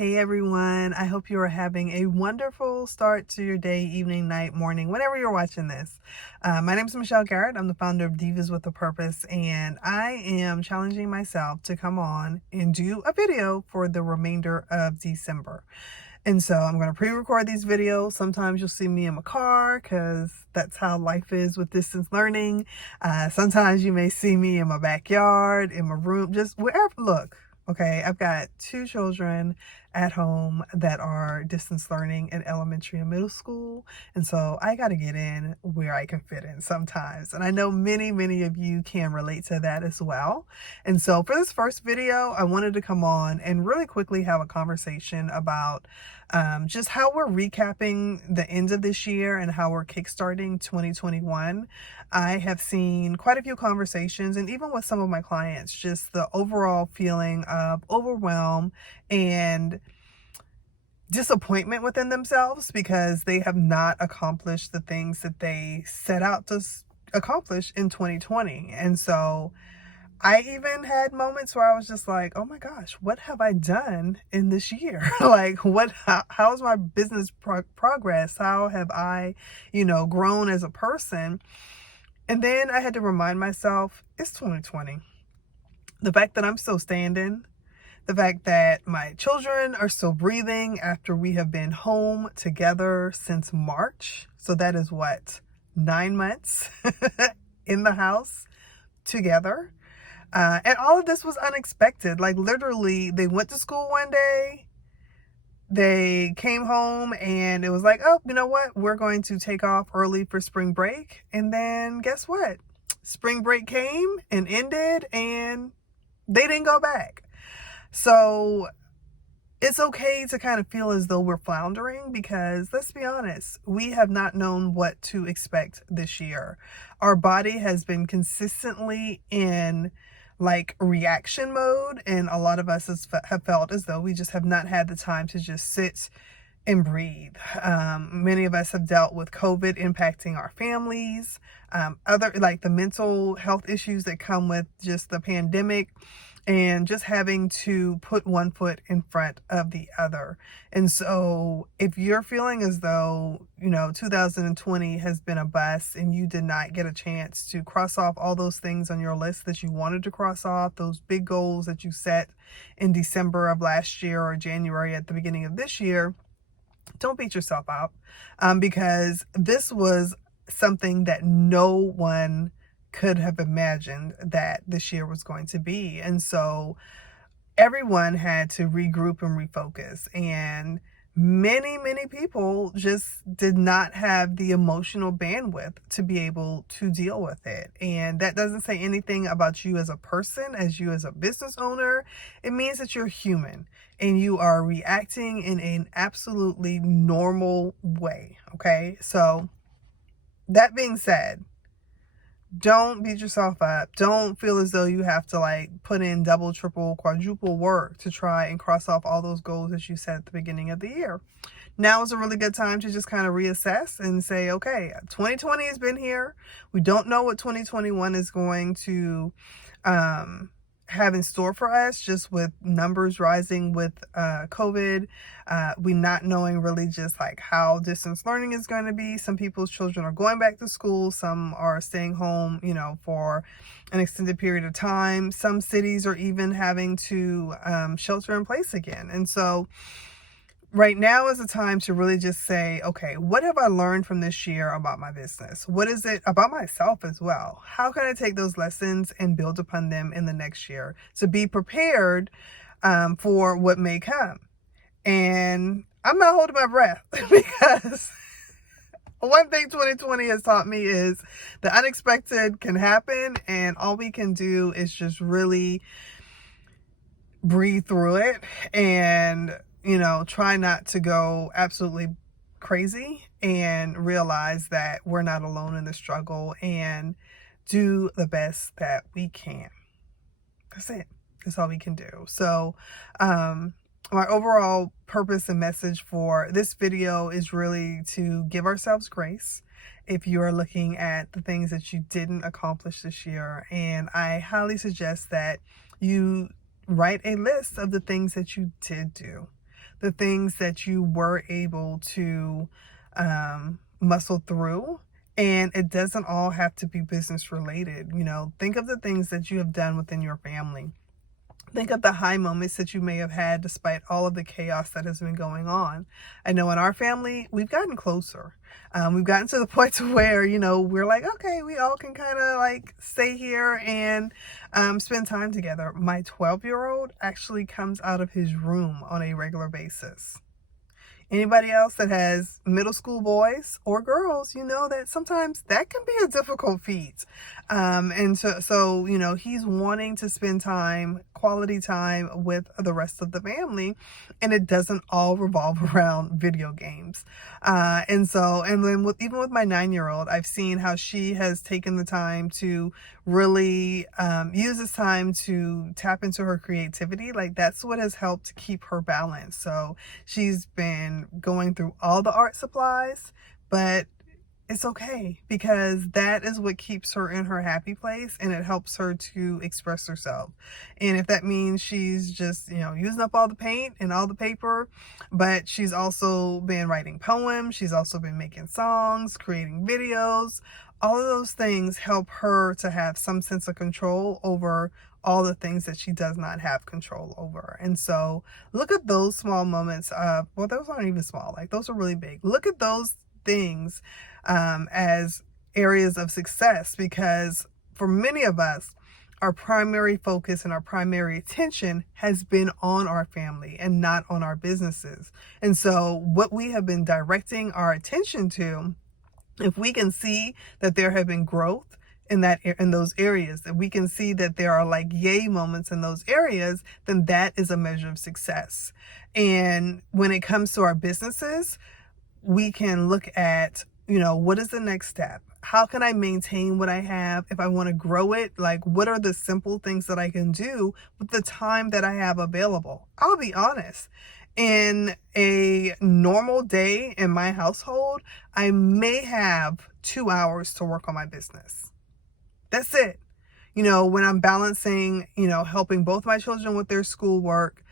Hey everyone, I hope you are having a wonderful start to your day, evening, night, morning, whenever you're watching this. My name is Michelle Garrett. I'm the founder of Divas with a Purpose, and I am challenging myself to come on and do a video for the remainder of December. And so I'm going to pre-record these videos. Sometimes you'll see me in my car because that's how life is with distance learning. Sometimes you may see me in my backyard, in my room, just wherever. Look, okay, I've got two children at home that are distance learning in elementary and middle school. And so I got to get in where I can fit in sometimes. And I know many of you can relate to that as well. And so for this first video, I wanted to come on and really quickly have a conversation about just how we're recapping the end of this year and how we're kickstarting 2021. I have seen quite a few conversations, and even with some of my clients, just the overall feeling of overwhelm and disappointment within themselves because they have not accomplished the things that they set out to accomplish in 2020. And so I even had moments where I was just like, oh my gosh, what have I done in this year? Like, how's my business progress? How have I, grown as a person? And then I had to remind myself, it's 2020. The fact that I'm still standing, the fact that my children are still breathing after we have been home together since March. So that is what, 9 months in the house together. And all of this was unexpected. Like literally, they went to school one day, they came home, and it was like, oh, you know what? We're going to take off early for spring break. And then guess what? Spring break came and ended, and they didn't go back. So it's okay to kind of feel as though we're floundering because let's be honest, we have not known what to expect this year. Our body has been consistently in like reaction mode, and a lot of us have felt as though we just have not had the time to just sit and breathe. Many of us have dealt with COVID impacting our families, other like the mental health issues that come with just the pandemic, and just having to put one foot in front of the other. And so if you're feeling as though, 2020 has been a bust and you did not get a chance to cross off all those things on your list that you wanted to cross off, those big goals that you set in December of last year or January at the beginning of this year, don't beat yourself up, because this was something that no one could have imagined that this year was going to be. And so everyone had to regroup and refocus, and many people just did not have the emotional bandwidth to be able to deal with it. And that doesn't say anything about you as a person, as you as a business owner. It means that you're human and you are reacting in an absolutely normal way. Okay, so that being said, don't beat yourself up. Don't feel as though you have to like put in double, triple, quadruple work to try and cross off all those goals that you set at the beginning of the year. Now is a really good time to just kind of reassess and say, okay, 2020 has been here. We don't know what 2021 is going to have in store for us, just with numbers rising with COVID. We not knowing really just like how distance learning is going to be. Some people's children are going back to school. Some are staying home, for an extended period of time. Some cities are even having to shelter in place again. And so right now is the time to really just say, okay, what have I learned from this year about my business? What is it about myself as well? How can I take those lessons and build upon them in the next year to be prepared for what may come? And I'm not holding my breath because one thing 2020 has taught me is the unexpected can happen, and all we can do is just really breathe through it and try not to go absolutely crazy, and realize that we're not alone in the struggle, and do the best that we can. That's it. That's all we can do. So, my overall purpose and message for this video is really to give ourselves grace if you are looking at the things that you didn't accomplish this year. And I highly suggest that you write a list of the things that you did do, the things that you were able to muscle through. And it doesn't all have to be business related. You know, think of the things that you have done within your family. Think of the high moments that you may have had despite all of the chaos that has been going on. I know in our family, we've gotten closer. We've gotten to the point to where, you know, we're like, okay, we all can kind of like stay here and spend time together. My 12-year-old actually comes out of his room on a regular basis. Anybody else that has middle school boys or girls, you know that sometimes that can be a difficult feat. And so, you know, he's wanting to spend time, quality time with the rest of the family, and it doesn't all revolve around video games. And then even with my 9-year-old, I've seen how she has taken the time to really use this time to tap into her creativity. Like, that's what has helped to keep her balanced. So she's been going through all the art supplies, but it's okay because that is what keeps her in her happy place, and it helps her to express herself. And if that means she's just, you know, using up all the paint and all the paper, but she's also been writing poems, she's also been making songs, creating videos, all of those things help her to have some sense of control over all the things that she does not have control over. And so look at those small moments of, well, those aren't even small, like those are really big. Look at those things as areas of success, because for many of us, our primary focus and our primary attention has been on our family and not on our businesses. And so what we have been directing our attention to, if we can see that there have been growth in those areas, that we can see that there are like yay moments in those areas, then that is a measure of success. And when it comes to our businesses, we can look at, you know, what is the next step? How can I maintain what I have? If I want to grow it, like, what are the simple things that I can do with the time that I have available? I'll be honest. In a normal day in my household, I may have 2 hours to work on my business. That's it. You know, when I'm balancing, you know, helping both my children with their schoolwork,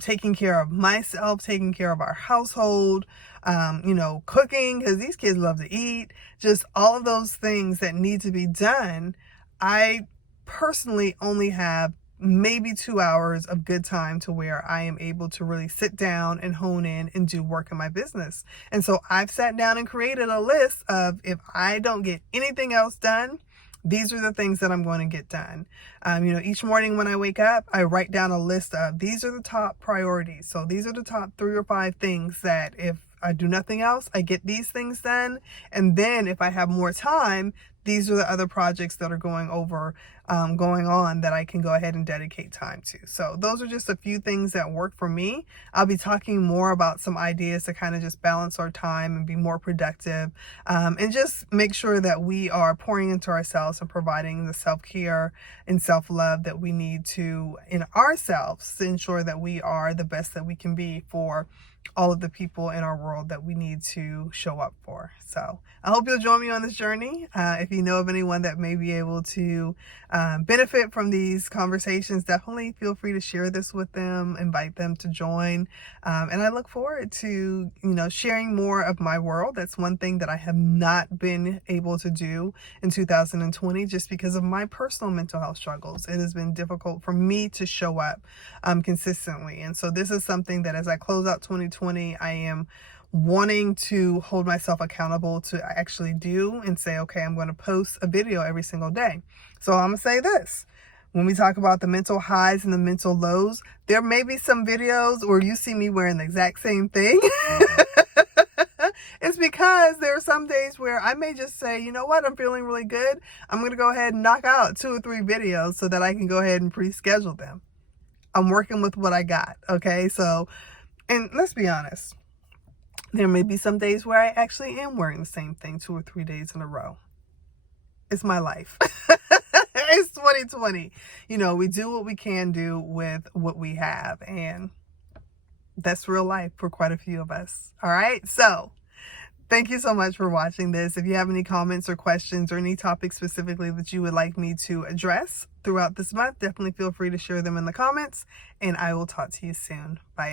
taking care of myself, taking care of our household, you know, cooking, because these kids love to eat, just all of those things that need to be done. I personally only have maybe 2 hours of good time to where I am able to really sit down and hone in and do work in my business. And so I've sat down and created a list of, if I don't get anything else done, these are the things that I'm going to get done. You know, each morning when I wake up, I write down a list of, these are the top priorities. So these are the top 3 or 5 things that if I do nothing else, I get these things done. And then if I have more time, these are the other projects that are going on that I can go ahead and dedicate time to. So those are just a few things that work for me. I'll be talking more about some ideas to kind of just balance our time and be more productive, and just make sure that we are pouring into ourselves and providing the self-care and self-love that we need to in ourselves to ensure that we are the best that we can be for all of the people in our world that we need to show up for. So I hope you'll join me on this journey. If you know of anyone that may be able to benefit from these conversations, definitely feel free to share this with them, invite them to join. And I look forward to, you know, sharing more of my world. That's one thing that I have not been able to do in 2020 just because of my personal mental health struggles. It has been difficult for me to show up consistently. And so this is something that as I close out 2020, I am wanting to hold myself accountable to actually do and say, okay, I'm going to post a video every single day. So I'm going to say this. When we talk about the mental highs and the mental lows, there may be some videos where you see me wearing the exact same thing. It's because there are some days where I may just say, you know what, I'm feeling really good. I'm going to go ahead and knock out 2 or 3 videos so that I can go ahead and pre-schedule them. I'm working with what I got. Okay. So, and let's be honest, there may be some days where I actually am wearing the same thing 2 or 3 days in a row. It's my life. It's 2020. You know, we do what we can do with what we have, and that's real life for quite a few of us. All right. So thank you so much for watching this. If you have any comments or questions or any topics specifically that you would like me to address throughout this month, definitely feel free to share them in the comments, and I will talk to you soon. Bye.